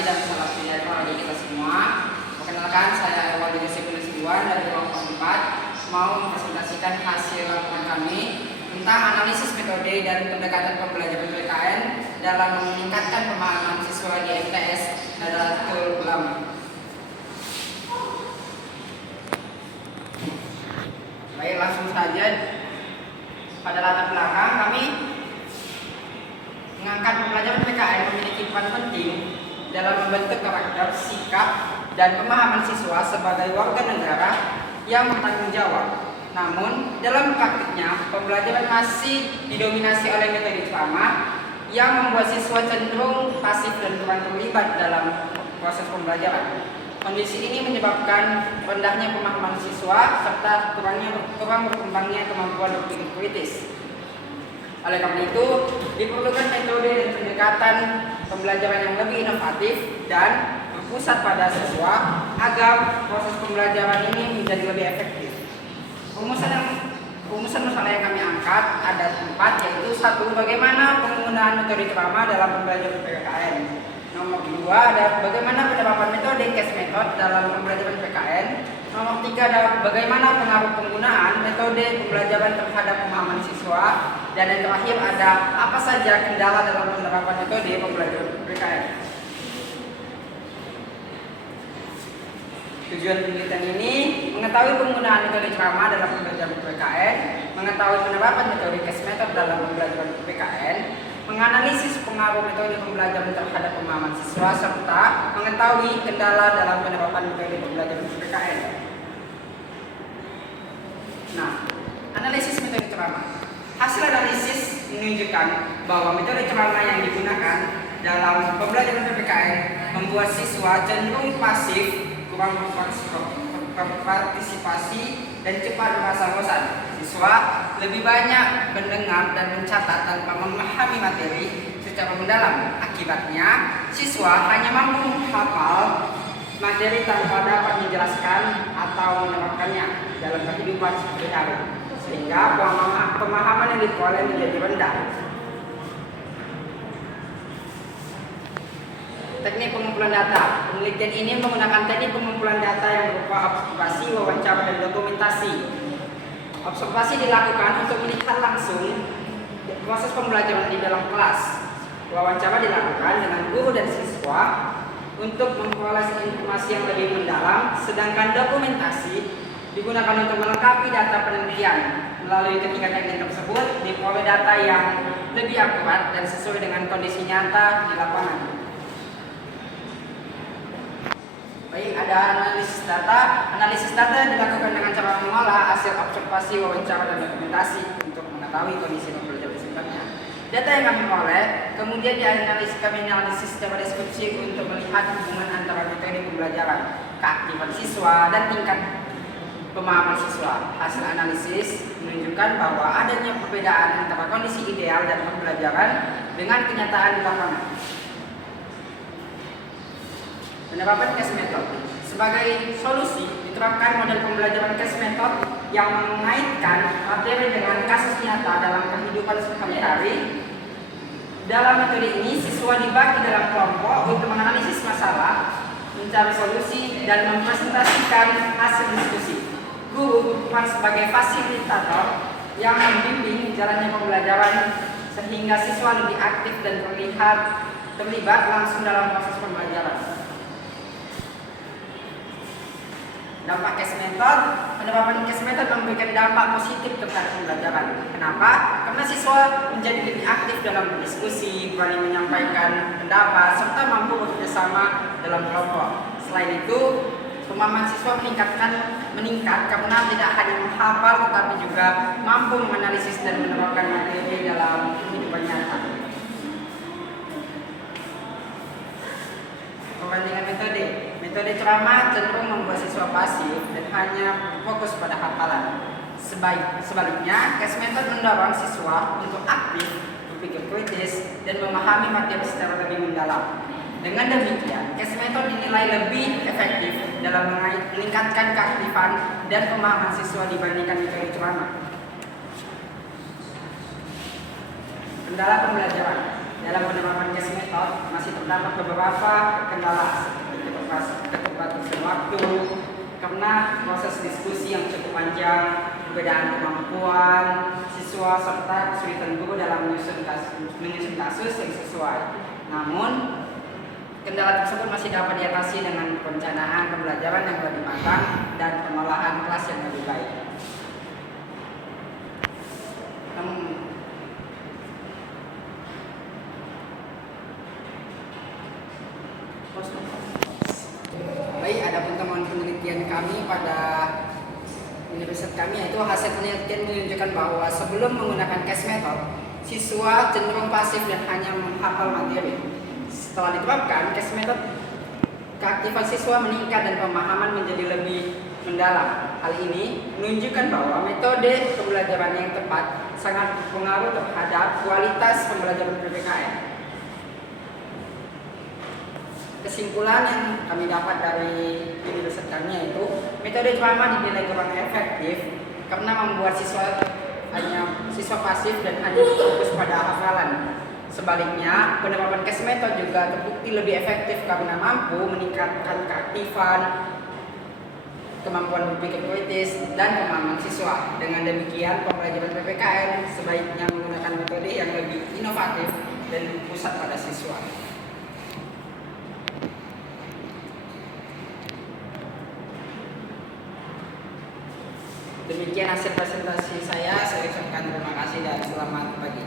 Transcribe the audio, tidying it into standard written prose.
pagi dan salam sejahtera bagi kita semua. Perkenalkan, saya Ewald Yusuf Nasution dari ruang 4 mau mempresentasikan hasil laporan kami tentang analisis metode dan pendekatan pembelajaran PKN dalam meningkatkan pemahaman siswa di MTS Nahdlatul Ulama. Baik, langsung saja. Pada latar belakang kami mengangkat pembelajaran PKN memiliki peran penting dalam membentuk karakter, sikap, dan pemahaman siswa sebagai warga negara yang bertanggung jawab. Namun, dalam praktiknya, pembelajaran masih didominasi oleh metode ceramah yang membuat siswa cenderung pasif dan kurang terlibat dalam proses pembelajaran. Kondisi ini menyebabkan rendahnya pemahaman siswa serta kurang berkembangnya kemampuan berpikir kritis. Oleh karena itu, diperlukan metode dan pendekatan pembelajaran yang lebih inovatif dan berpusat pada siswa agar proses pembelajaran ini menjadi lebih efektif. Rumusan masalah yang kami angkat ada 4, yaitu 1. Bagaimana penggunaan metode ceramah dalam pembelajaran PKN. Nomor 2 ada bagaimana penerapan metode case method dalam pembelajaran PKN. Nomor 3 ada bagaimana pengaruh penggunaan metode pembelajaran terhadap pemahaman siswa. Dan yang terakhir ada apa saja kendala dalam penerapan metode pembelajaran PKN. Tujuan penelitian ini mengetahui penggunaan metode ceramah dalam pembelajaran PKN, mengetahui penerapan metode case method dalam pembelajaran PKN, menganalisis pengaruh metode pembelajaran terhadap pemahaman siswa, serta mengetahui kendala dalam penerapan metode pembelajaran PKN. Nah, analisis metode ceramah. Hasil analisis menunjukkan bahwa metode ceramah yang digunakan dalam pembelajaran PKN membuat siswa cenderung pasif, kurang berpartisipasi, dan cepat merasa bosan. Siswa lebih banyak mendengar dan mencatat tanpa memahami materi secara mendalam. Akibatnya, siswa hanya mampu menghafal materi tanpa dapat menjelaskan atau menerapkannya dalam kehidupan sehari-hari, sehingga pemahaman yang diperoleh menjadi rendah. Teknik pengumpulan data. Penelitian ini menggunakan teknik pengumpulan data yang berupa observasi, wawancara, dan dokumentasi. Observasi dilakukan untuk melihat langsung proses pembelajaran di dalam kelas. Wawancara dilakukan dengan guru dan siswa untuk memperoleh informasi yang lebih mendalam, sedangkan dokumentasi digunakan untuk melengkapi data penelitian. Melalui ketiga teknik tersebut, diperoleh data yang lebih akurat dan sesuai dengan kondisi nyata di lapangan. Baik, ada analisis data. Analisis data dilakukan dengan cara mengolah hasil observasi, wawancara, dan dokumentasi untuk mengetahui kondisi pembelajaran sebenarnya. Data yang kami peroleh kemudian kami analisis secara deskripsi untuk melihat hubungan antara metode pembelajaran, keaktifan siswa, dan tingkat pemahaman siswa. Hasil analisis menunjukkan bahwa adanya perbedaan antara kondisi ideal dan pembelajaran dengan kenyataan di lapangan. Penerapan case method. Sebagai solusi, diterapkan model pembelajaran case method yang mengaitkan materi dengan kasus nyata dalam kehidupan sehari-hari. Dalam metode ini, siswa dibagi dalam kelompok untuk menganalisis masalah, mencari solusi, dan mempresentasikan hasil diskusi. Guru berperan sebagai fasilitator yang membimbing jalannya pembelajaran sehingga siswa lebih aktif dan terlibat langsung dalam proses pembelajaran. Dampak case method. Penerapan case method memberikan dampak positif terhadap pembelajaran. Kenapa? Karena siswa menjadi lebih aktif dalam berdiskusi, berani menyampaikan pendapat, serta mampu bekerjasama dalam kelompok. Selain itu, pemahaman siswa meningkat karena tidak hanya menghafal tetapi juga mampu menganalisis dan menerapkan materi dalam kehidupan nyata. Perbandingan metode. Metode ceramah cenderung membuat siswa pasif dan hanya fokus pada hafalan. Sebaliknya, case method mendorong siswa untuk aktif, berpikir kritis, dan memahami materi secara lebih mendalam. Dengan demikian, case method dinilai lebih efektif dalam meningkatkan keaktifan dan pemahaman siswa dibandingkan metode ceramah. Kendala pembelajaran. dalam penerapan case method masih terdapat beberapa kendala seperti keterbatasan waktu karena proses diskusi yang cukup panjang, perbedaan kemampuan siswa serta kesulitan guru dalam menyusun kasus yang sesuai. Namun kendala tersebut masih dapat diatasi dengan perencanaan pembelajaran yang lebih matang dan pengolahan kelas yang lebih baik. Baik, adapun temuan penelitian kami pada universitas kami, yaitu hasil penelitian menunjukkan bahwa sebelum menggunakan case method, siswa cenderung pasif dan hanya menghafal materi. Setelah diterapkan case method, keaktifan siswa meningkat dan pemahaman menjadi lebih mendalam. Hal ini menunjukkan bahwa metode pembelajaran yang tepat sangat berpengaruh terhadap kualitas pembelajaran PPKN. Kesimpulan yang kami dapat dari universitas kami yaitu metode drama dinilai kurang efektif karena membuat siswa pasif dan hanya fokus pada hafalan. Sebaliknya, penerapan case method juga terbukti lebih efektif karena mampu meningkatkan keaktifan, kemampuan berpikir kritis, dan pemahaman siswa. Dengan demikian, pembelajaran PPKN sebaiknya menggunakan metode yang lebih inovatif dan berpusat pada siswa. Demikian hasil presentasi saya ucapkan terima kasih dan selamat pagi.